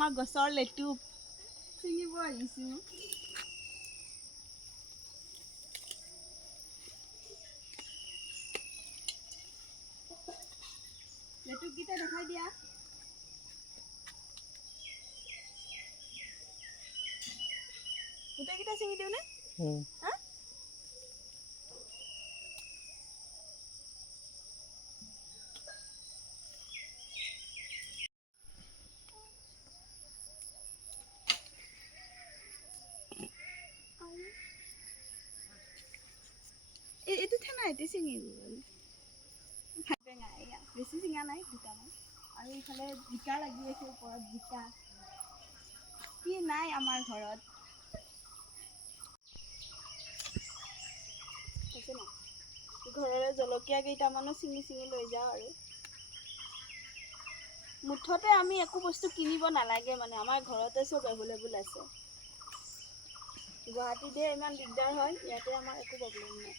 আমাৰ গছৰ লেটু ছিঙিব আহিছোঁ। লেটুককেইটা দেখাই দিয়া। গোটেইকেইটা ছিঙি দিওঁনে? হা? এইটো ঠেনা এটি ছিঙি বেছি ছিঙা নাই, দুটামান। আৰু ইফালে জিকা লাগি আছে ওপৰত, জিকা কি নাই আমাৰ ঘৰত। আছে না? ঘৰৰে জলকীয়া কেইটামানো ছিঙি ছিঙি লৈ যাওঁ আৰু। মুঠতে আমি একো বস্তু কিনিব নালাগে মানে, আমাৰ ঘৰতে চব এভেইলেবল আছে। গুৱাহাটীতহে ইমান দিগদাৰ হয়, ইয়াতে আমাৰ একো প্ৰব্লেম নাই।